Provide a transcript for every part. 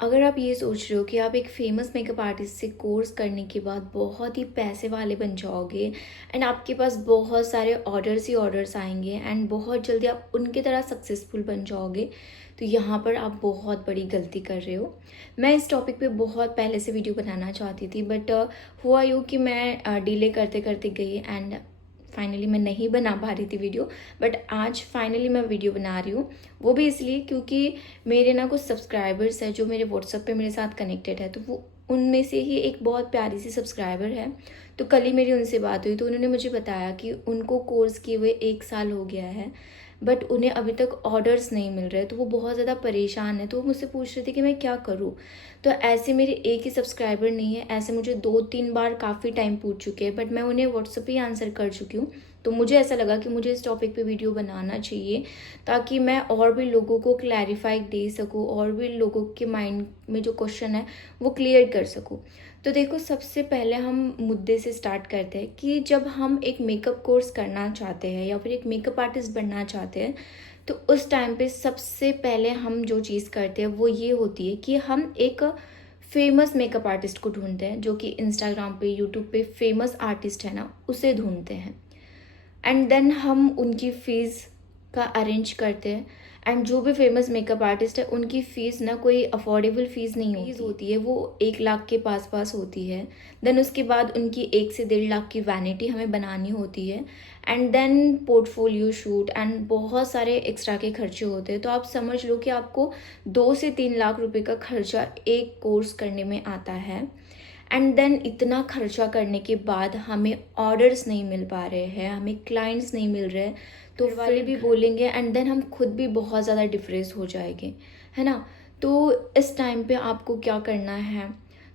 अगर आप ये सोच रहे हो कि आप एक फ़ेमस मेकअप आर्टिस्ट से कोर्स करने के बाद बहुत ही पैसे वाले बन जाओगे एंड आपके पास बहुत सारे ऑर्डर्स ही ऑर्डर्स आएंगे एंड बहुत जल्दी आप उनकी तरह सक्सेसफुल बन जाओगे, तो यहाँ पर आप बहुत बड़ी गलती कर रहे हो। मैं इस टॉपिक पे बहुत पहले से वीडियो बनाना चाहती थी, बट हुआ यूँ कि मैं डिले करते करते गई एंड फाइनली मैं नहीं बना पा रही थी वीडियो। बट आज फाइनली मैं वीडियो बना रही हूँ, वो भी इसलिए क्योंकि मेरे ना कुछ सब्सक्राइबर्स हैं जो मेरे व्हाट्सएप पे मेरे साथ कनेक्टेड है, तो वो उनमें से ही एक बहुत प्यारी सी सब्सक्राइबर है। तो कल ही मेरी उनसे बात हुई, तो उन्होंने मुझे बताया कि उनको कोर्स किए हुए 1 साल हो गया है, बट उन्हें अभी तक ऑर्डर्स नहीं मिल रहे, तो वो बहुत ज़्यादा परेशान है। तो वो मुझसे पूछ रहे थे कि मैं क्या करूँ। तो ऐसे मेरे एक ही सब्सक्राइबर नहीं है, ऐसे मुझे 2-3 बार काफ़ी टाइम पूछ चुके हैं, बट मैं उन्हें व्हाट्सएप ही आंसर कर चुकी हूँ। तो मुझे ऐसा लगा कि मुझे इस टॉपिक पे वीडियो बनाना चाहिए, ताकि मैं और भी लोगों को क्लैरिफाई दे सकूँ, और भी लोगों के माइंड में जो क्वेश्चन है वो क्लियर कर सकूँ। तो देखो, सबसे पहले हम मुद्दे से स्टार्ट करते हैं कि जब हम एक मेकअप कोर्स करना चाहते हैं या फिर एक मेकअप आर्टिस्ट बनना चाहते हैं, तो उस टाइम पे सबसे पहले हम जो चीज़ करते हैं वो ये होती है कि हम एक फेमस मेकअप आर्टिस्ट को ढूंढते हैं, जो कि इंस्टाग्राम पे, यूट्यूब पे फेमस आर्टिस्ट है ना, उसे ढूंढते हैं। एंड देन हम उनकी फ़ीस का अरेंज करते हैं। एंड जो भी फेमस मेकअप आर्टिस्ट है, उनकी फ़ीस ना कोई अफोर्डेबल फ़ीस नहीं होती है, वो 1 लाख के पास पास होती है। देन उसके बाद उनकी 1 से 1.5 लाख की वैनिटी हमें बनानी होती है। And then portfolio shoot and बहुत सारे एक्स्ट्रा के खर्चे होते हैं। तो आप समझ लो कि आपको 2 से 3 लाख रुपए का खर्चा एक कोर्स करने में आता है। एंड देन इतना खर्चा करने के बाद हमें ऑर्डर्स नहीं मिल पा रहे हैं, हमें क्लाइंट्स नहीं मिल रहे, तो वाले भी बोलेंगे एंड देन हम खुद भी बहुत ज़्यादा डिप्रेस हो जाएंगे, है ना। तो इस टाइम पे आपको क्या करना है।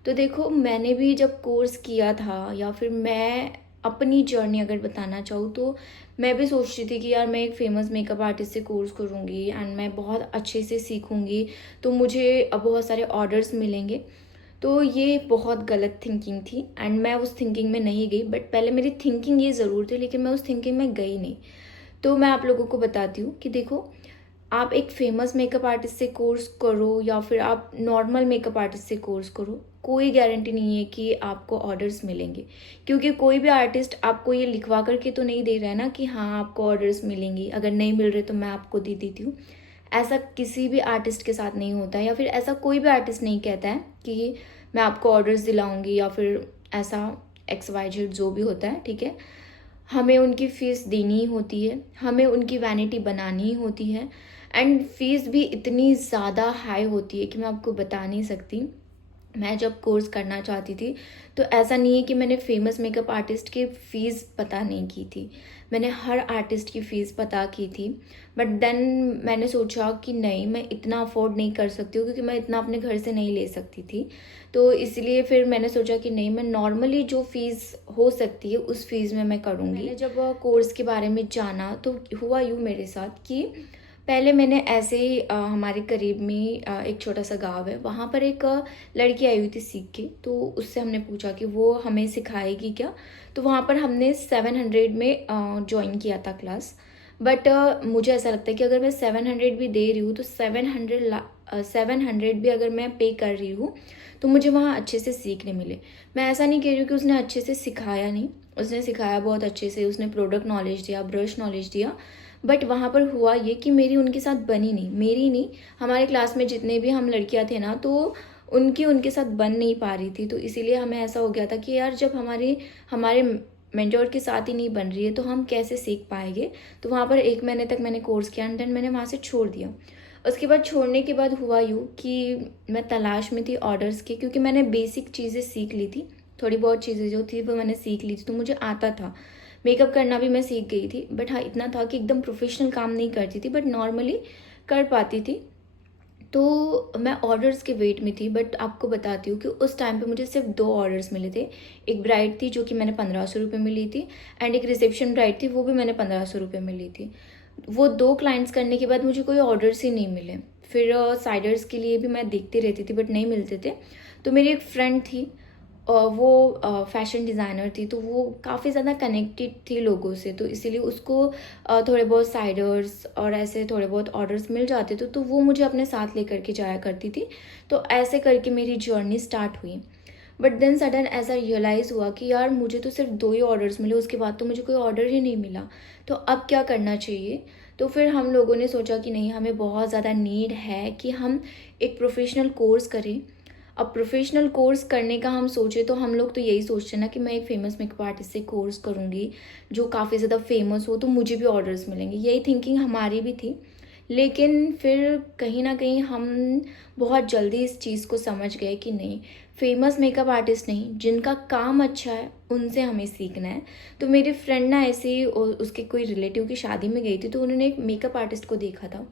तो देखो, मैंने भी जब कोर्स किया था, या फिर मैं अपनी जर्नी अगर बताना चाहूँ, तो मैं भी सोच रही थी कि यार मैं एक फ़ेमस मेकअप आर्टिस्ट से कोर्स करूँगी एंड मैं बहुत अच्छे से सीखूँगी, तो मुझे अब बहुत सारे ऑर्डर्स मिलेंगे। तो ये बहुत गलत थिंकिंग थी एंड मैं उस थिंकिंग में नहीं गई। बट पहले मेरी थिंकिंग ये ज़रूर थी, लेकिन मैं उस थिंकिंग में गई नहीं। तो मैं आप लोगों को बताती हूँ कि देखो, आप एक फेमस मेकअप आर्टिस्ट से कोर्स करो या फिर आप नॉर्मल मेकअप आर्टिस्ट से कोर्स करो, कोई गारंटी नहीं है कि आपको ऑर्डर्स मिलेंगे। क्योंकि कोई भी आर्टिस्ट आपको ये लिखवा करके तो नहीं दे रहा है ना कि हाँ आपको ऑर्डर्स मिलेंगी, अगर नहीं मिल रहे तो मैं आपको दे देती हूँ। ऐसा किसी भी आर्टिस्ट के साथ नहीं होता है, या फिर ऐसा कोई भी आर्टिस्ट नहीं कहता है कि मैं आपको ऑर्डर्स दिलाऊंगी, या फिर ऐसा XYZ जो भी होता है, ठीक है। हमें उनकी फ़ीस देनी ही होती है, हमें उनकी वैनिटी बनानी ही होती है। एंड फीस भी इतनी ज़्यादा हाई होती है कि मैं आपको बता नहीं सकती। मैं जब कोर्स करना चाहती थी, तो ऐसा नहीं है कि मैंने फेमस मेकअप आर्टिस्ट की फ़ीस पता नहीं की थी, मैंने हर आर्टिस्ट की फ़ीस पता की थी। बट देन मैंने सोचा कि नहीं, मैं इतना अफोर्ड नहीं कर सकती हूँ, क्योंकि मैं इतना अपने घर से नहीं ले सकती थी। तो इसलिए फिर मैंने सोचा कि नहीं, मैं नॉर्मली जो फ़ीस हो सकती है उस फीस में मैं करूँगी। मैंने जब कोर्स के बारे में जाना, तो हुआ यूँ मेरे साथ कि पहले मैंने ऐसे ही हमारे करीब में एक छोटा सा गांव है, वहाँ पर एक लड़की आई हुई थी सीख के। तो उससे हमने पूछा कि वो हमें सिखाएगी क्या। तो वहाँ पर हमने 700 में ज्वाइन किया था क्लास। बट मुझे ऐसा लगता है कि अगर मैं 700 भी दे रही हूँ, तो 700 भी अगर मैं पे कर रही हूँ, तो मुझे वहाँ अच्छे से सीखने मिले। मैं ऐसा नहीं कह रही हूँ कि उसने अच्छे से सिखाया नहीं, उसने सिखाया बहुत अच्छे से, उसने प्रोडक्ट नॉलेज दिया, ब्रश नॉलेज दिया। बट वहाँ पर हुआ ये कि मेरी उनके साथ बनी नहीं, मेरी नहीं, हमारे क्लास में जितने भी हम लड़कियाँ थे ना, तो उनकी उनके साथ बन नहीं पा रही थी। तो इसीलिए हमें ऐसा हो गया था कि यार, जब हमारे मेंटोर के साथ ही नहीं बन रही है, तो हम कैसे सीख पाएंगे। तो वहाँ पर 1 महीने तक मैंने कोर्स किया एंड देन मैंने वहाँ से छोड़ दिया। उसके बाद छोड़ने के बाद हुआ यूँ कि मैं तलाश में थी ऑर्डर्स की, क्योंकि मैंने बेसिक चीज़ें सीख ली थी, थोड़ी बहुत चीज़ें जो थी वो मैंने सीख ली थी, तो मुझे आता था। मेकअप करना भी मैं सीख गई थी, बट हाँ इतना था कि एकदम प्रोफेशनल काम नहीं करती थी, बट नॉर्मली कर पाती थी। तो मैं ऑर्डर्स के वेट में थी। बट आपको बताती हूँ कि उस टाइम पे मुझे सिर्फ 2 ऑर्डर्स मिले थे। एक ब्राइड थी जो कि मैंने 1500 रुपये में ली थी, एंड एक रिसेप्शन ब्राइड थी, वो भी मैंने 1500 रुपये में ली थी। वो 2 क्लाइंट्स करने के बाद मुझे कोई ऑर्डर्स ही नहीं मिले। फिर साइडर्स के लिए भी मैं देखती रहती थी, बट नहीं मिलते थे। तो मेरी एक फ्रेंड थी, वो फैशन डिज़ाइनर थी, तो वो काफ़ी ज़्यादा कनेक्टेड थी लोगों से, तो इसीलिए उसको थोड़े बहुत साइडर्स और ऐसे थोड़े बहुत ऑर्डर्स मिल जाते थे, तो वो मुझे अपने साथ लेकर के जाया करती थी। तो ऐसे करके मेरी जर्नी स्टार्ट हुई। बट देन सडन ऐसा रियलाइज़ हुआ कि यार मुझे तो सिर्फ 2 ही ऑर्डर्स मिले, उसके बाद तो मुझे कोई ऑर्डर ही नहीं मिला। तो अब क्या करना चाहिए? तो फिर हम लोगों ने सोचा कि नहीं, हमें बहुत ज़्यादा नीड है कि हम एक प्रोफ़ेशनल कोर्स करें। अब प्रोफ़ेशनल कोर्स करने का हम सोचे तो हम लोग तो यही सोचते हैं ना कि मैं एक फ़ेमस मेकअप आर्टिस्ट से कोर्स करूँगी, जो काफ़ी ज़्यादा फ़ेमस हो, तो मुझे भी ऑर्डर्स मिलेंगे। यही थिंकिंग हमारी भी थी। लेकिन फिर कहीं न कहीं हम बहुत जल्दी इस चीज़ को समझ गए कि नहीं, फ़ेमस मेकअप आर्टिस्ट नहीं, जिनका काम अच्छा है, उनसे हमें सीखना है। तो मेरी फ्रेंड ना ऐसे ही उसके कोई रिलेटिव की शादी में गई थी, तो उन्होंने एक मेकअप आर्टिस्ट को देखा था,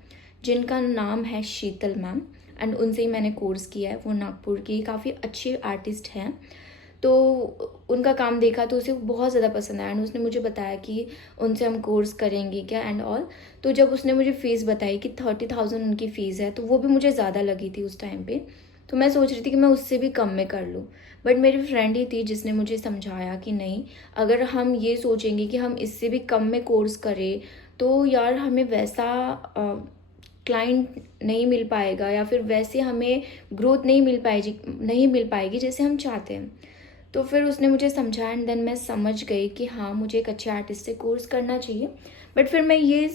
जिनका नाम है शीतल मैम, एंड उनसे ही मैंने कोर्स किया है। वो नागपुर की काफ़ी अच्छी आर्टिस्ट हैं। तो उनका काम देखा तो उसे बहुत ज़्यादा पसंद आया, एंड उसने मुझे बताया कि उनसे हम कोर्स करेंगे क्या एंड ऑल। तो जब उसने मुझे फ़ीस बताई कि 30,000 उनकी फ़ीस है, तो वो भी मुझे ज़्यादा लगी थी उस टाइम पे। तो मैं सोच रही थी कि मैं उससे भी कम में कर लूँ। बट मेरी फ्रेंड ही थी जिसने मुझे समझाया कि नहीं, अगर हम ये सोचेंगे कि हम इससे भी कम में कोर्स करें, तो यार हमें वैसा क्लाइंट नहीं मिल पाएगा, या फिर वैसे हमें ग्रोथ नहीं मिल पाएगी जैसे हम चाहते हैं। तो फिर उसने मुझे समझाया, एंड देन मैं समझ गई कि हाँ, मुझे एक अच्छे आर्टिस्ट से कोर्स करना चाहिए। बट फिर मैं ये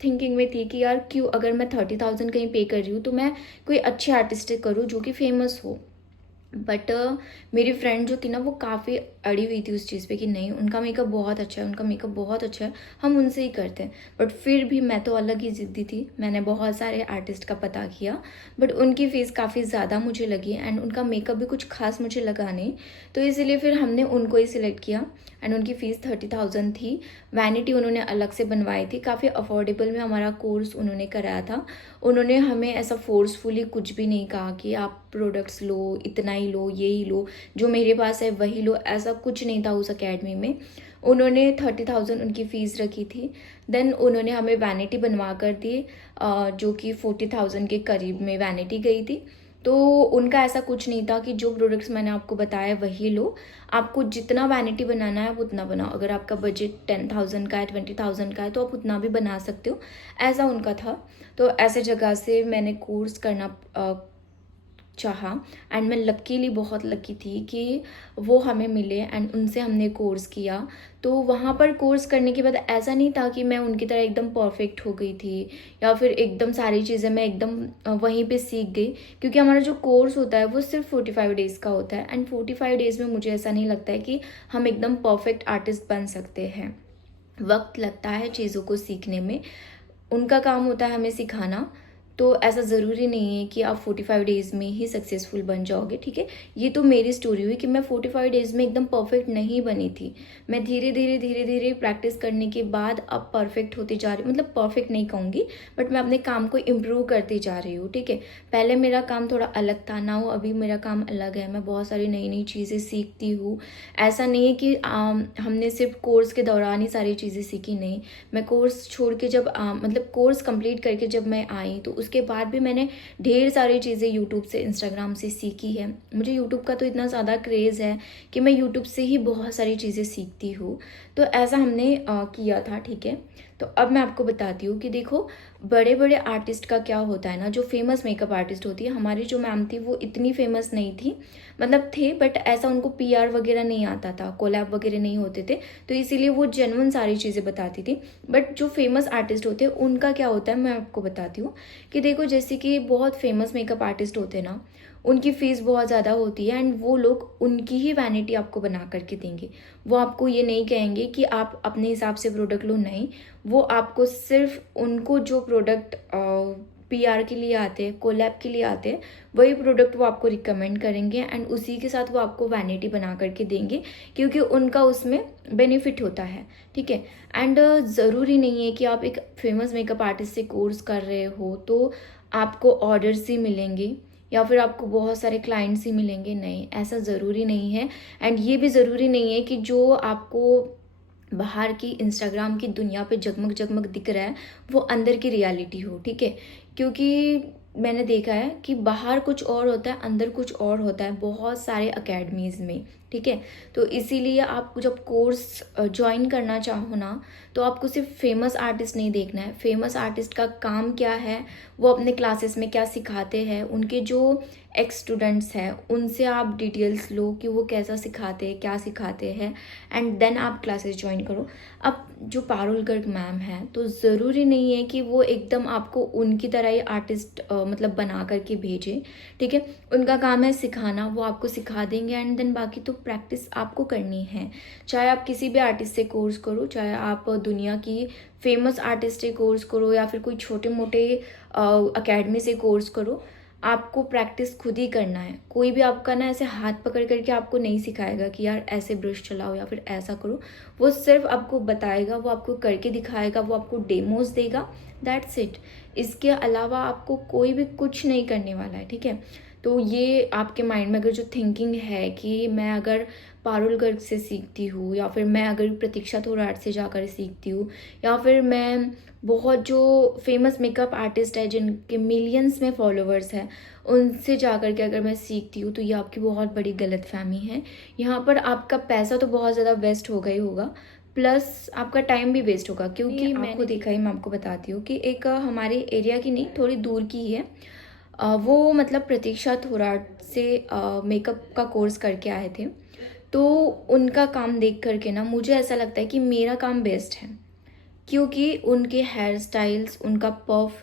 थिंकिंग में थी कि यार क्यों, अगर मैं 30,000 कहीं पे कर रही हूँ, तो मैं कोई अच्छे आर्टिस्ट से करूँ जो कि फेमस हो। बट मेरी फ्रेंड जो थी ना, वो काफ़ी अड़ी हुई थी उस चीज़ पे कि नहीं, उनका मेकअप बहुत अच्छा है, उनका मेकअप बहुत अच्छा है, हम उनसे ही करते हैं। बट फिर भी मैं तो अलग ही ज़िद्दी थी, मैंने बहुत सारे आर्टिस्ट का पता किया, बट उनकी फ़ीस काफ़ी ज़्यादा मुझे लगी, एंड उनका मेकअप भी कुछ खास मुझे लगा नहीं। तो इसीलिए फिर हमने उनको ही सिलेक्ट किया, एंड उनकी फ़ीस 30,000 थी। वैनिटी उन्होंने अलग से बनवाई थी, काफ़ी अफोर्डेबल में हमारा कोर्स उन्होंने कराया था। उन्होंने हमें ऐसा फोर्सफुली कुछ भी नहीं कहा कि आप प्रोडक्ट्स लो, इतना ही लो, ये ही लो, जो मेरे पास है वही लो, ऐसा कुछ नहीं था उस अकेडमी में। उन्होंने 30,000 उनकी फ़ीस रखी थी। देन उन्होंने हमें वैनिटी बनवा कर दी, जो कि 40,000 के करीब में वैनिटी गई थी। तो उनका ऐसा कुछ नहीं था कि जो प्रोडक्ट्स मैंने आपको बताया वही लो, आपको जितना वैनिटी बनाना है आप उतना बनाओ। अगर आपका बजट 10,000 का है, 20,000 का है, तो आप उतना भी बना सकते हो, ऐसा उनका था। तो ऐसे जगह से मैंने कोर्स करना चाहा, एंड मैं लकीली बहुत लकी थी कि वो हमें मिले, एंड उनसे हमने कोर्स किया। तो वहाँ पर कोर्स करने के बाद ऐसा नहीं था कि मैं उनकी तरह एकदम परफेक्ट हो गई थी, या फिर एकदम सारी चीज़ें मैं एकदम वहीं पे सीख गई, क्योंकि हमारा जो कोर्स होता है वो सिर्फ 45 डेज़ का होता है, एंड 45 डेज़ में मुझे ऐसा नहीं लगता है कि हम एकदम परफेक्ट आर्टिस्ट बन सकते हैं। वक्त लगता है चीज़ों को सीखने में, उनका काम होता है हमें सिखाना। तो ऐसा ज़रूरी नहीं है कि आप 45 डेज़ में ही सक्सेसफुल बन जाओगे, ठीक है। ये तो मेरी स्टोरी हुई कि मैं 45 डेज़ में एकदम परफेक्ट नहीं बनी थी। मैं धीरे धीरे प्रैक्टिस करने के बाद अब परफेक्ट होती जा रही हूँ, मतलब परफेक्ट नहीं कहूँगी, बट मैं अपने काम को इम्प्रूव करती जा रही हूँ, ठीक है। पहले मेरा काम थोड़ा अलग था ना, वो अभी मेरा काम अलग है, मैं बहुत सारी नई नई चीज़ें सीखती हूँ। ऐसा नहीं है कि हमने सिर्फ कोर्स के दौरान ही सारी चीज़ें सीखी, नहीं। मैं कोर्स छोड़ के जब मतलब कोर्स कंप्लीट करके जब मैं आई, तो उसके बाद भी मैंने ढेर सारी चीज़ें यूट्यूब से, इंस्टाग्राम से सीखी है। मुझे यूट्यूब का तो इतना ज़्यादा क्रेज़ है कि मैं यूट्यूब से ही बहुत सारी चीज़ें सीखती हूँ। तो ऐसा हमने किया था, ठीक है। तो अब मैं आपको बताती हूँ कि देखो, बड़े बड़े आर्टिस्ट का क्या होता है ना, जो फेमस मेकअप आर्टिस्ट होती है, हमारी जो मैम थी वो इतनी फेमस नहीं थी, मतलब थे, बट ऐसा उनको पीआर वगैरह नहीं आता था, कोलैब वगैरह नहीं होते थे, तो इसीलिए वो जेन्युइन सारी चीज़ें बताती थी। बट जो फेमस आर्टिस्ट होते हैं उनका क्या होता है, मैं आपको बताती हूँ कि देखो, जैसे कि बहुत फेमस मेकअप आर्टिस्ट होते हैं ना, उनकी फ़ीस बहुत ज़्यादा होती है, एंड वो लोग उनकी ही वैनिटी आपको बना करके देंगे। वो आपको ये नहीं कहेंगे कि आप अपने हिसाब से प्रोडक्ट लो, नहीं। वो आपको सिर्फ उनको जो प्रोडक्ट पीआर के लिए आते हैं, कोलैब के लिए आते हैं, वही प्रोडक्ट वो आपको रिकमेंड करेंगे, एंड उसी के साथ वो आपको वैनिटी बना करके देंगे, क्योंकि उनका उसमें बेनिफिट होता है, ठीक है। एंड ज़रूरी नहीं है कि आप एक फेमस मेकअप आर्टिस्ट से कोर्स कर रहे हो तो आपको ऑर्डर्स ही मिलेंगे, या फिर आपको बहुत सारे क्लाइंट्स ही मिलेंगे, नहीं, ऐसा ज़रूरी नहीं है। एंड ये भी ज़रूरी नहीं है कि जो आपको बाहर की इंस्टाग्राम की दुनिया पे जगमग जगमग दिख रहा है वो अंदर की रियलिटी हो, ठीक है। क्योंकि मैंने देखा है कि बाहर कुछ और होता है, अंदर कुछ और होता है बहुत सारे अकेडमीज़ में, ठीक है। तो इसीलिए आप जब कोर्स ज्वाइन करना चाहो ना, तो आपको सिर्फ फेमस आर्टिस्ट नहीं देखना है। फेमस आर्टिस्ट का काम क्या है, वो अपने क्लासेस में क्या सिखाते हैं, उनके जो एक्स स्टूडेंट्स हैं उनसे आप डिटेल्स लो कि वो कैसा सिखाते हैं, क्या सिखाते हैं, एंड देन आप क्लासेस ज्वाइन करो। अब जो पारुल गर्ग मैम हैं, तो ज़रूरी नहीं है कि वो एकदम आपको उनकी तरह ही आर्टिस्ट मतलब बना करके भेजें, ठीक है। उनका काम है सिखाना, वो आपको सिखा देंगे एंड देन बाकी तो प्रैक्टिस आपको करनी है। चाहे आप किसी भी आर्टिस्ट से कोर्स करो, चाहे आप दुनिया की फेमस आर्टिस्ट से कोर्स करो या फिर कोई छोटे मोटे अकेडमी से कोर्स करो, आपको प्रैक्टिस खुद ही करना है। कोई भी आपका ना ऐसे हाथ पकड़ करके आपको नहीं सिखाएगा कि यार ऐसे ब्रश चलाओ या फिर ऐसा करो। वो सिर्फ आपको बताएगा, वो आपको करके दिखाएगा, वो आपको डेमोज देगा, दैट्स इट। इसके अलावा आपको कोई भी कुछ नहीं करने वाला है, ठीक है। तो ये आपके माइंड में अगर जो थिंकिंग है कि मैं अगर पारुल गर्ग से सीखती हूँ या फिर मैं अगर प्रतीक्षा थोराट से जाकर सीखती हूँ या फिर मैं बहुत जो फेमस मेकअप आर्टिस्ट है जिनके मिलियंस में फॉलोअर्स हैं उनसे जाकर के अगर मैं सीखती हूँ, तो ये आपकी बहुत बड़ी गलतफहमी है। यहाँ पर आपका पैसा तो बहुत ज़्यादा वेस्ट होगा ही होगा, प्लस आपका टाइम भी वेस्ट होगा। क्योंकि मैंने देखा ही, मैं आपको बताती हूँ कि एक हमारे एरिया की नहीं, थोड़ी दूर की ही है। वो मतलब प्रतीक्षा थोराट से मेकअप का कोर्स करके आए थे। तो उनका काम देख करके ना मुझे ऐसा लगता है कि मेरा काम बेस्ट है, क्योंकि उनके हेयर स्टाइल्स, उनका पफ,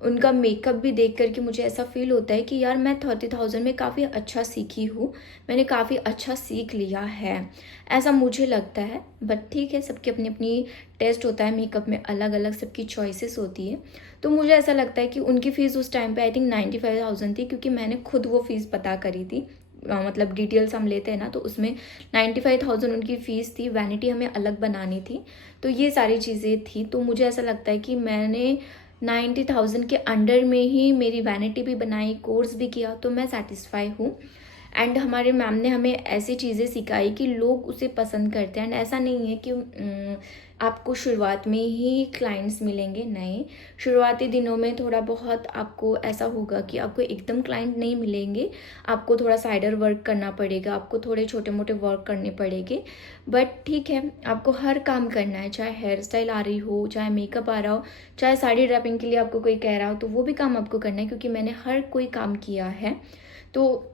उनका मेकअप भी देख करके मुझे ऐसा फील होता है कि यार मैं 30,000 में काफ़ी अच्छा सीखी हूँ, मैंने काफ़ी अच्छा सीख लिया है, ऐसा मुझे लगता है। बट ठीक है, सबकी अपनी अपनी टेस्ट होता है मेकअप में, अलग अलग सबकी चॉइसेस होती है। तो मुझे ऐसा लगता है कि उनकी फ़ीस उस टाइम पे आई थिंक 95,000 थी, क्योंकि मैंने खुद वो फ़ीस पता करी थी। मतलब डिटेल्स हम लेते हैं ना, तो उसमें 95,000 उनकी फ़ीस थी। वैनिटी हमें अलग बनानी थी, तो ये सारी चीज़ें थी। तो मुझे ऐसा लगता है कि मैंने 90,000 के अंडर में ही मेरी वैनिटी भी बनाई, कोर्स भी किया, तो मैं सेटिस्फाई हूँ। एंड हमारे मैम ने हमें ऐसी चीज़ें सिखाई कि लोग उसे पसंद करते हैं। एंड ऐसा नहीं है कि आपको शुरुआत में ही क्लाइंट्स मिलेंगे, नहीं। शुरुआती दिनों में थोड़ा बहुत आपको ऐसा होगा कि आपको एकदम क्लाइंट नहीं मिलेंगे, आपको थोड़ा साइडर वर्क करना पड़ेगा, आपको थोड़े छोटे मोटे वर्क करने पड़ेंगे। बट ठीक है, आपको हर काम करना है, चाहे हेयर स्टाइल आ रही हो, चाहे मेकअप आ रहा हो, चाहे साड़ी ड्रैपिंग के लिए आपको कोई कह रहा हो, तो वो भी काम आपको करना है, क्योंकि मैंने हर कोई काम किया है। तो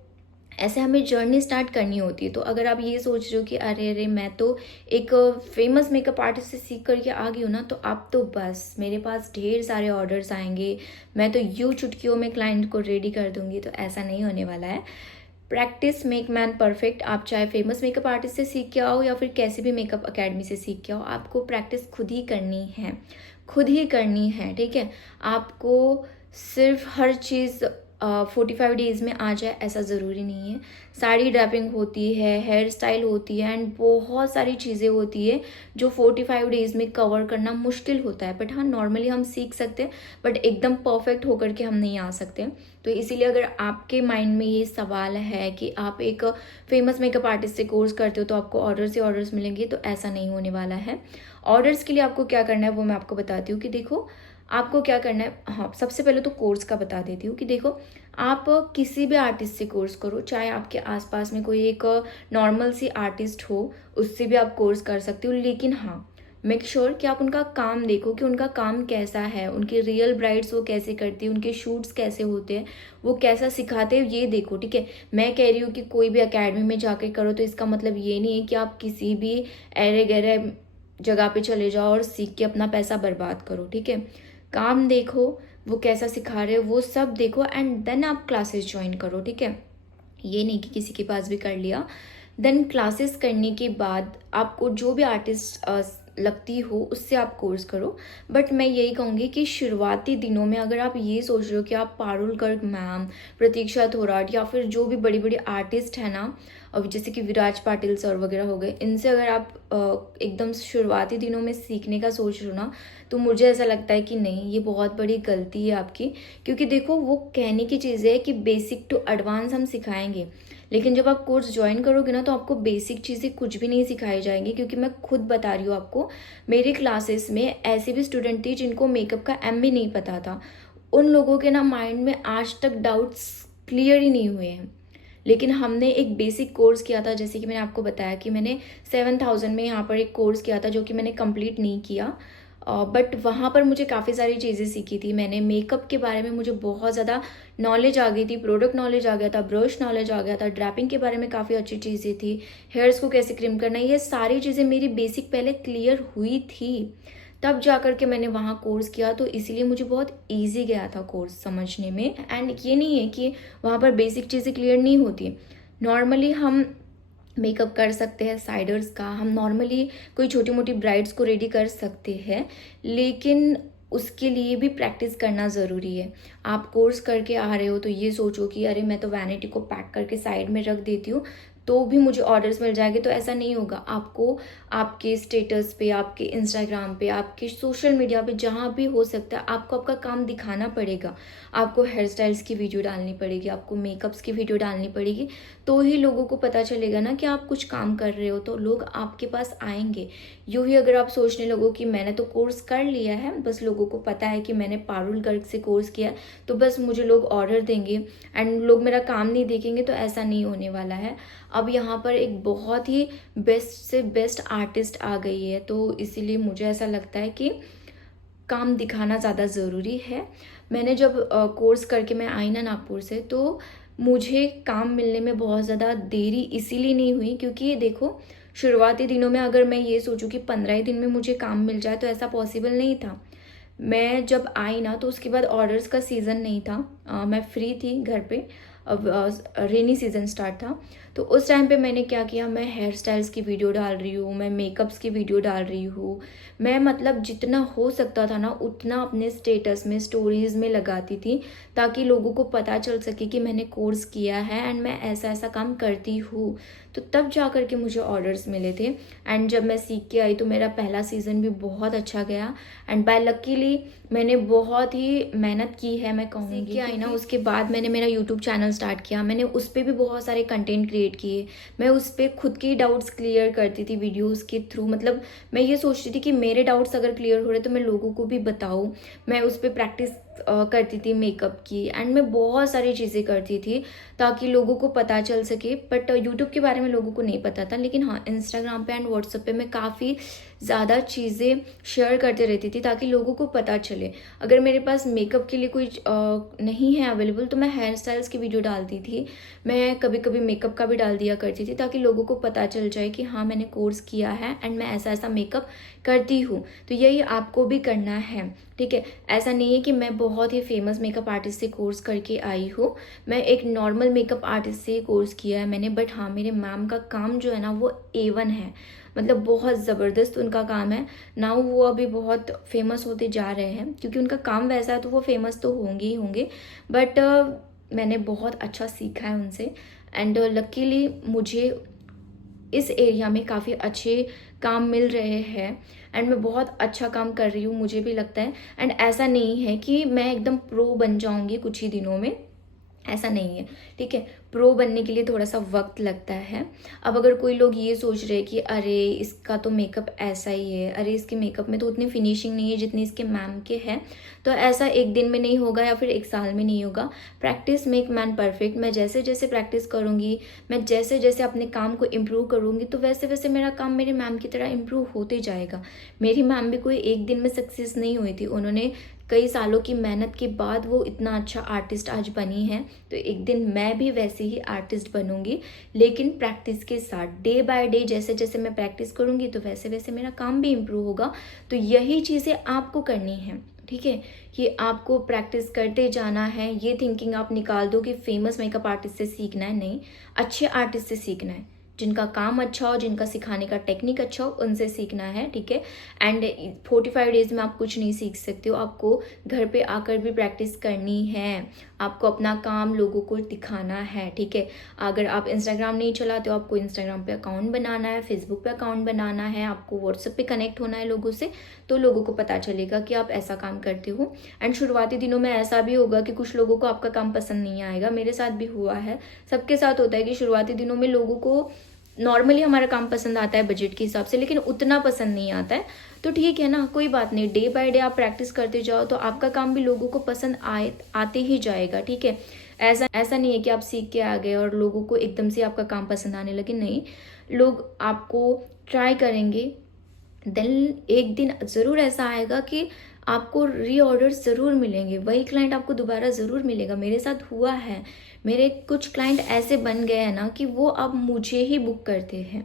ऐसे हमें जर्नी स्टार्ट करनी होती है। तो अगर आप ये सोच रहे हो कि अरे अरे मैं तो एक फेमस मेकअप आर्टिस्ट से सीख करके आ गई हूँ ना, तो आप तो बस मेरे पास ढेर सारे ऑर्डर्स आएंगे, मैं तो यूँ चुटकियों में क्लाइंट को रेडी कर दूंगी, तो ऐसा नहीं होने वाला है। Practice make man perfect. आप चाहे फेमस मेकअप आर्टिस्ट से सीख के आओ या फिर कैसे भी मेकअप अकेडमी से सीख के आओ, आपको प्रैक्टिस खुद ही करनी है, खुद ही करनी है, ठीक है। आपको सिर्फ हर चीज़ 45 डेज़ में आ जाए ऐसा ज़रूरी नहीं है। साड़ी ड्रैपिंग होती है, हेयर स्टाइल होती है एंड बहुत सारी चीज़ें होती है जो 45 डेज़ में कवर करना मुश्किल होता है। बट हाँ, नॉर्मली हम सीख सकते हैं, बट एकदम परफेक्ट होकर के हम नहीं आ सकते। तो इसीलिए अगर आपके माइंड में ये सवाल है कि आप एक फेमस मेकअप आर्टिस्ट से कोर्स करते हो तो आपको ऑर्डर्स ही ऑर्डर्स मिलेंगे, तो ऐसा नहीं होने वाला है। ऑर्डर्स के लिए आपको क्या करना है वो मैं आपको बताती हूँ कि देखो आपको क्या करना है। हाँ, सबसे पहले तो कोर्स का बता देती हूँ कि देखो आप किसी भी आर्टिस्ट से कोर्स करो, चाहे आपके आसपास में कोई एक नॉर्मल सी आर्टिस्ट हो, उससे भी आप कोर्स कर सकते हो। लेकिन हाँ, मेक श्योर कि आप उनका काम देखो कि उनका काम कैसा है, उनकी रियल ब्राइड्स वो कैसे करती है, उनके शूट्स कैसे होते हैं, वो कैसा सिखाते हैं, ये देखो, ठीक है। मैं कह रही हूँ कि कोई भी अकेडमी में जाके करो, तो इसका मतलब ये नहीं है कि आप किसी भी अरे गहरे जगह पे चले जाओ और सीख के अपना पैसा बर्बाद करो, ठीक है। काम देखो, वो कैसा सिखा रहे हो वो सब देखो एंड देन आप क्लासेस ज्वाइन करो, ठीक है। ये नहीं कि किसी के पास भी कर लिया। देन क्लासेस करने के बाद आपको जो भी आर्टिस्ट लगती हो उससे आप कोर्स करो। बट मैं यही कहूँगी कि शुरुआती दिनों में अगर आप ये सोच रहे हो कि आप पारुल गर्ग मैम, प्रतीक्षा थोराट या फिर जो भी बड़ी बड़ी आर्टिस्ट है ना, अब जैसे कि विराज पाटिल सर वगैरह हो गए, इनसे अगर आप एकदम शुरुआती दिनों में सीखने का सोच रहे हो ना, तो मुझे ऐसा लगता है कि नहीं, ये बहुत बड़ी गलती है आपकी। क्योंकि देखो, वो कहने की चीज़ है कि बेसिक टू एडवांस हम सिखाएंगे, लेकिन जब आप कोर्स ज्वाइन करोगे ना, तो आपको बेसिक चीज़ें कुछ भी नहीं सिखाई जाएंगी। क्योंकि मैं खुद बता रही हूँ आपको, मेरी क्लासेस में ऐसे भी स्टूडेंट थी जिनको मेकअप का एम भी नहीं पता था। उन लोगों के ना माइंड में आज तक डाउट्स क्लियर ही नहीं हुए हैं। लेकिन हमने एक बेसिक कोर्स किया था, जैसे कि मैंने आपको बताया कि मैंने 7,000 में यहाँ पर एक कोर्स किया था जो कि मैंने कंप्लीट नहीं किया। बट वहाँ पर मुझे काफ़ी सारी चीज़ें सीखी थी मैंने। मेकअप के बारे में मुझे बहुत ज़्यादा नॉलेज आ गई थी, प्रोडक्ट नॉलेज आ गया था, ब्रश नॉलेज आ गया था, ड्रैपिंग के बारे में काफ़ी अच्छी चीज़ें थी, हेयर्स को कैसे क्रीम करना, ये सारी चीज़ें मेरी बेसिक पहले क्लियर हुई थी। तब जा कर के मैंने वहाँ कोर्स किया, तो इसीलिए मुझे बहुत ईजी गया था कोर्स समझने में। एंड ये नहीं है कि वहाँ पर बेसिक चीज़ें क्लियर नहीं होती। नॉर्मली हम मेकअप कर सकते हैं साइडर्स का, हम नॉर्मली कोई छोटी मोटी ब्राइड्स को रेडी कर सकते हैं, लेकिन उसके लिए भी प्रैक्टिस करना ज़रूरी है। आप कोर्स करके आ रहे हो तो ये सोचो कि अरे मैं तो वैनिटी को पैक करके साइड में रख देती हूँ तो भी मुझे ऑर्डर्स मिल जाएंगे, तो ऐसा नहीं होगा। आपको आपके स्टेटस पे, आपके इंस्टाग्राम पे, आपके सोशल मीडिया पे, जहाँ भी हो सकता है आपको आपका काम दिखाना पड़ेगा। आपको हेयर स्टाइल्स की वीडियो डालनी पड़ेगी, आपको मेकअप्स की वीडियो डालनी पड़ेगी, तो ही लोगों को पता चलेगा ना कि आप कुछ काम कर रहे हो, तो लोग आपके पास आएंगे। यूँ ही अगर आप सोचने लगो कि मैंने तो कोर्स कर लिया है, बस लोगों को पता है कि मैंने पारुल गर्ग से कोर्स किया है, तो बस मुझे लोग ऑर्डर देंगे एंड लोग मेरा काम नहीं देखेंगे, तो ऐसा नहीं होने वाला है। अब यहाँ पर एक बहुत ही बेस्ट से बेस्ट आर्टिस्ट आ गई है, तो इसीलिए मुझे ऐसा लगता है कि काम दिखाना ज़्यादा ज़रूरी है। मैंने जब कोर्स करके मैं आई ना नागपुर से, तो मुझे काम मिलने में बहुत ज़्यादा देरी इसीलिए नहीं हुई क्योंकि देखो, शुरुआती दिनों में अगर मैं ये सोचूं कि 15 ही दिन में मुझे काम मिल जाए तो ऐसा पॉसिबल नहीं था। मैं जब आई ना तो उसके बाद ऑर्डर्स का सीज़न नहीं था, मैं फ्री थी घर पे। अब रेनी सीज़न स्टार्ट था, तो उस टाइम पे मैंने क्या किया, मैं हेयर स्टाइल्स की वीडियो डाल रही हूँ, मैं मेकअप्स की वीडियो डाल रही हूँ। मैं मतलब जितना हो सकता था ना उतना अपने स्टेटस में, स्टोरीज़ में लगाती थी, ताकि लोगों को पता चल सके कि मैंने कोर्स किया है एंड मैं ऐसा ऐसा काम करती हूँ। तो तब जा कर के मुझे ऑर्डर्स मिले थे। एंड जब मैं सीख के आई तो मेरा पहला सीज़न भी बहुत अच्छा गया। एंड बाय लकीली मैंने बहुत ही मेहनत की है, मैं कहूँगी। सीख के आई ना, उसके बाद मैंने मेरा यूट्यूब चैनल स्टार्ट किया। मैंने उस पर भी बहुत सारे कंटेंट क्रिएट किए। मैं उस पर खुद के डाउट्स क्लियर करती थी वीडियोज़ के थ्रू। मतलब मैं ये सोचती थी कि मेरे डाउट्स अगर क्लियर हो रहे तो मैं लोगों को भी बताऊँ। मैं उस पर प्रैक्टिस करती थी मेकअप की, एंड मैं बहुत सारी चीज़ें करती थी ताकि लोगों को पता चल सके। बट यूट्यूब के बारे में लोगों को नहीं पता था, लेकिन हाँ, इंस्टाग्राम पे एंड व्हाट्सएप पे मैं काफ़ी ज़्यादा चीज़ें शेयर करते रहती थी ताकि लोगों को पता चले। अगर मेरे पास मेकअप के लिए कोई नहीं है अवेलेबल तो मैं हेयर स्टाइल्स की वीडियो डालती थी। मैं कभी कभी मेकअप का भी डाल दिया करती थी ताकि लोगों को पता चल जाए कि हाँ, मैंने कोर्स किया है एंड मैं ऐसा ऐसा मेकअप करती हूँ। तो यही आपको भी करना है, ठीक है। ऐसा नहीं है कि मैं बहुत ही फेमस मेकअप आर्टिस्ट से कोर्स करके आई हूँ। मैं एक नॉर्मल मेकअप आर्टिस्ट से कोर्स किया है मैंने। बट हाँ, मेरे मैम का काम जो है ना वो A1 है, मतलब बहुत ज़बरदस्त उनका काम है ना। वो अभी बहुत फेमस होते जा रहे हैं क्योंकि उनका काम वैसा है, तो वो फेमस तो होंगे ही होंगे। बट मैंने बहुत अच्छा सीखा है उनसे। एंड लकीली मुझे इस एरिया में काफ़ी अच्छे काम मिल रहे हैं एंड मैं बहुत अच्छा काम कर रही हूँ, मुझे भी लगता है। एंड ऐसा नहीं है कि मैं एकदम प्रो बन जाऊँगी कुछ ही दिनों में, ऐसा नहीं है, ठीक है। प्रो बनने के लिए थोड़ा सा वक्त लगता है। अब अगर कोई लोग ये सोच रहे हैं कि अरे इसका तो मेकअप ऐसा ही है, अरे इसके मेकअप में तो उतनी फिनिशिंग नहीं है जितनी इसके मैम के है, तो ऐसा एक दिन में नहीं होगा या फिर एक साल में नहीं होगा। Practice make man perfect. मैं जैसे जैसे प्रैक्टिस करूँगी, मैं जैसे जैसे अपने काम को इम्प्रूव करूँगी, तो वैसे वैसे मेरा काम मेरे मैम की तरह इम्प्रूव होते जाएगा। मेरी मैम भी कोई एक दिन में सक्सेस नहीं हुई थी, उन्होंने कई सालों की मेहनत के बाद वो इतना अच्छा आर्टिस्ट आज बनी है। तो एक दिन मैं भी वैसे ही आर्टिस्ट बनूंगी, लेकिन प्रैक्टिस के साथ। डे बाय डे जैसे जैसे मैं प्रैक्टिस करूंगी तो वैसे वैसे मेरा काम भी इम्प्रूव होगा। तो यही चीज़ें आपको करनी है, ठीक है। कि आपको प्रैक्टिस करते जाना है। ये थिंकिंग आप निकाल दो कि फेमस मेकअप आर्टिस्ट से सीखना है, नहीं, अच्छे आर्टिस्ट से सीखना है, जिनका काम अच्छा हो, जिनका सिखाने का टेक्निक अच्छा हो, उनसे सीखना है, ठीक है। एंड 45 डेज में आप कुछ नहीं सीख सकते हो, आपको घर पे आकर भी प्रैक्टिस करनी है, आपको अपना काम लोगों को दिखाना है, ठीक है। अगर आप इंस्टाग्राम नहीं चलाते हो, आपको इंस्टाग्राम पे अकाउंट बनाना है, फेसबुक पे अकाउंट बनाना है, आपको व्हाट्सएप पे कनेक्ट होना है लोगों से, तो लोगों को पता चलेगा कि आप ऐसा काम करते हो। एंड शुरुआती दिनों में ऐसा भी होगा कि कुछ लोगों को आपका काम पसंद नहीं आएगा, मेरे साथ भी हुआ है, सबके साथ होता है कि शुरुआती दिनों में लोगों को नॉर्मली हमारा काम पसंद आता है बजट के हिसाब से, लेकिन उतना पसंद नहीं आता है, तो ठीक है ना, कोई बात नहीं। डे बाय डे आप प्रैक्टिस करते जाओ तो आपका काम भी लोगों को पसंद आते ही जाएगा, ठीक है। ऐसा ऐसा नहीं है कि आप सीख के आ गए और लोगों को एकदम से आपका काम पसंद आने लगे, नहीं। लोग आपको ट्राई करेंगे, देन एक दिन ज़रूर ऐसा आएगा कि आपको रीऑर्डर्स ज़रूर मिलेंगे, वही क्लाइंट आपको दोबारा ज़रूर मिलेगा। मेरे साथ हुआ है, मेरे कुछ क्लाइंट ऐसे बन गए हैं ना कि वो अब मुझे ही बुक करते हैं,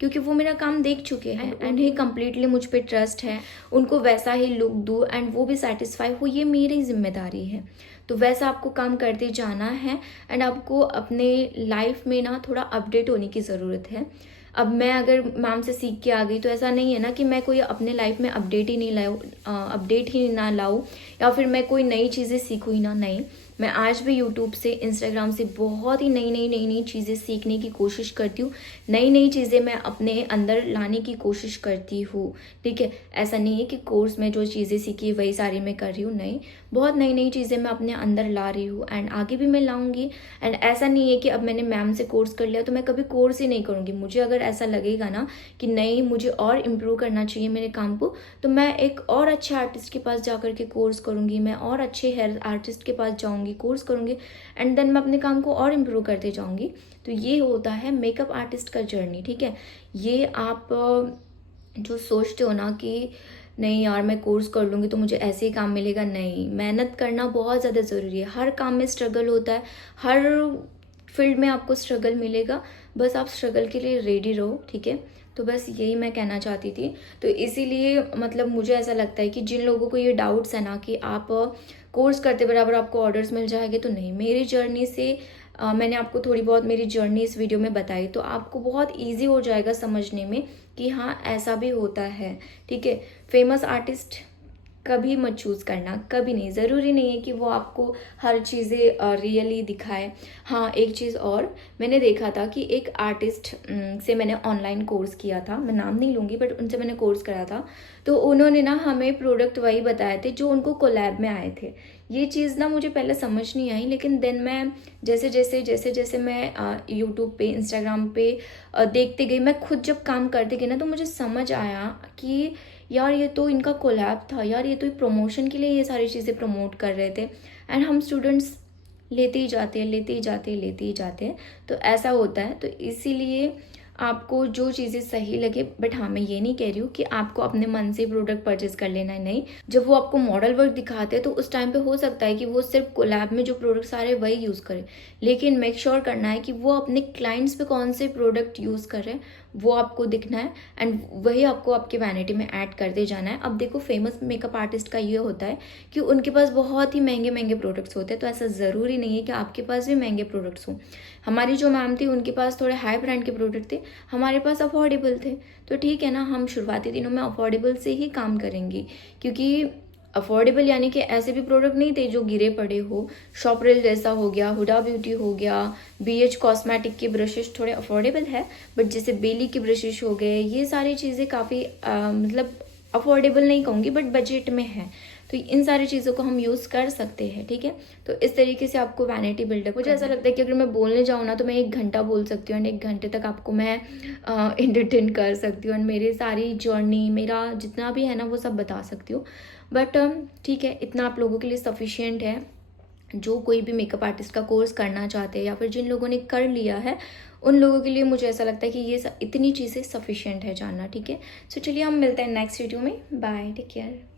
क्योंकि वो मेरा काम देख चुके हैं एंड ही कम्प्लीटली मुझ पे ट्रस्ट है। उनको वैसा ही लुक दूँ एंड वो भी सेटिस्फाई हो, ये मेरी जिम्मेदारी है। तो वैसा आपको काम करते जाना है एंड आपको अपने लाइफ में ना थोड़ा अपडेट होने की ज़रूरत है। अब मैं अगर मैम से सीख के आ गई तो ऐसा नहीं है ना कि मैं कोई अपने लाइफ में अपडेट ही ना लाऊं या फिर मैं कोई नई चीज़ें सीखूँ ही ना, नहीं। मैं आज भी यूट्यूब से, इंस्टाग्राम से बहुत ही नई चीज़ें सीखने की कोशिश करती हूँ। नई चीज़ें मैं अपने अंदर लाने की कोशिश करती हूँ, ठीक है। ऐसा नहीं है कि कोर्स में जो चीज़ें सीखी वही सारी मैं कर रही हूँ, नहीं। बहुत नई चीज़ें मैं अपने अंदर ला रही हूँ एंड आगे भी मैं लाऊंगी। एंड ऐसा नहीं है कि अब मैंने मैम से कोर्स कर लिया तो मैं कभी कोर्स ही नहीं करूँगी। मुझे अगर ऐसा लगेगा ना कि नहीं, मुझे और इम्प्रूव करना चाहिए मेरे काम को, तो मैं एक और अच्छे आर्टिस्ट के पास जा कर के कोर्स करूँगी, मैं और अच्छे हेयर आर्टिस्ट के पास जाऊँगी, कोर्स करूँगी एंड देन मैं अपने काम को और इम्प्रूव करते जाऊँगी। तो ये होता है मेकअप आर्टिस्ट का जर्नी, ठीक है। ये आप जो सोचते हो ना कि नहीं यार मैं कोर्स कर लूँगी तो मुझे ऐसे ही काम मिलेगा, नहीं। मेहनत करना बहुत ज़्यादा ज़रूरी है। हर काम में स्ट्रगल होता है, हर फील्ड में आपको स्ट्रगल मिलेगा, बस आप स्ट्रगल के लिए रेडी रहो, ठीक है। तो बस यही मैं कहना चाहती थी। तो इसीलिए मतलब मुझे ऐसा लगता है कि जिन लोगों को ये डाउट्स है ना कि आप कोर्स करते बराबर आपको ऑर्डर्स मिल जाएंगे, तो नहीं। मेरी जर्नी से मैंने आपको थोड़ी बहुत मेरी जर्नी इस वीडियो में बताई, तो आपको बहुत ईजी हो जाएगा समझने में कि हाँ ऐसा भी होता है, ठीक है। फेमस आर्टिस्ट कभी मत चूज़ करना, कभी नहीं। ज़रूरी नहीं है कि वो आपको हर चीज़ें रियली दिखाए। हाँ, एक चीज़ और मैंने देखा था कि एक आर्टिस्ट से मैंने ऑनलाइन कोर्स किया था, मैं नाम नहीं लूँगी, बट उनसे मैंने कोर्स करा था। तो उन्होंने ना हमें प्रोडक्ट वही बताए थे जो उनको कोलैब में आए थे। ये चीज़ ना मुझे पहले समझ नहीं आई, लेकिन देन मैं जैसे मैं यूट्यूब पे, इंस्टाग्राम पे देखते गई, मैं खुद जब काम करती गई ना, तो मुझे समझ आया कि यार ये तो इनका कोलैब था, यार ये तो प्रमोशन के लिए ये सारी चीज़ें प्रमोट कर रहे थे एंड हम स्टूडेंट्स लेते ही जाते हैं। तो ऐसा होता है। तो इसीलिए आपको जो चीज़ें सही लगे, बट हाँ मैं ये नहीं कह रही हूँ कि आपको अपने मन से प्रोडक्ट परचेज कर लेना है, नहीं। जब वो आपको मॉडल वर्क दिखाते हैं तो उस टाइम पे हो सकता है कि वो सिर्फ कोलैब में जो प्रोडक्ट्स आ रहे हैं वही यूज़ करें, लेकिन मेक श्योर करना है कि वो अपने क्लाइंट्स पे कौन से प्रोडक्ट यूज़ कर रहे हैं वो आपको दिखना है एंड वही आपको आपके वैनिटी में ऐड करते जाना है। अब देखो, फेमस मेकअप आर्टिस्ट का ये होता है कि उनके पास बहुत ही महंगे प्रोडक्ट्स होते हैं, तो ऐसा ज़रूरी नहीं है कि आपके पास भी महंगे प्रोडक्ट्स हों। हमारी जो मैम थी उनके पास थोड़े हाई ब्रांड के प्रोडक्ट थे, हमारे पास अफोर्डेबल थे। तो ठीक है ना, हम शुरुआती दिनों में अफोर्डेबल से ही काम करेंगे, क्योंकि अफोर्डेबल यानी कि ऐसे भी प्रोडक्ट नहीं थे जो गिरे पड़े हो। शॉपरेल जैसा हो गया, हुडा ब्यूटी हो गया, BH कॉस्मेटिक के ब्रशेस थोड़े अफोर्डेबल है, बट जैसे बेली के ब्रशेस हो गए, ये सारी चीज़ें काफ़ी मतलब अफोर्डेबल नहीं कहूँगी बट बजट में है। तो इन सारी चीज़ों को हम यूज़ कर सकते हैं, ठीक है। तो इस तरीके से आपको वैनिटी बिल्डअप, मुझे ऐसा लगता है कि अगर मैं बोलने जाऊँ ना तो मैं 1 घंटा बोल सकती हूँ एंड 1 घंटे तक आपको मैं एंटरटेन कर सकती हूँ एंड मेरी सारी जर्नी, मेरा जितना भी है ना वो सब बता सकती हूँ। बट ठीक है, इतना आप लोगों के लिए सफिशियंट है। जो कोई भी मेकअप आर्टिस्ट का कोर्स करना चाहते हैं या फिर जिन लोगों ने कर लिया है उन लोगों के लिए मुझे ऐसा लगता है कि ये इतनी चीज़ें सफिशियंट है जानना, ठीक है। सो चलिए हम मिलते हैं नेक्स्ट वीडियो में। Bye, take care.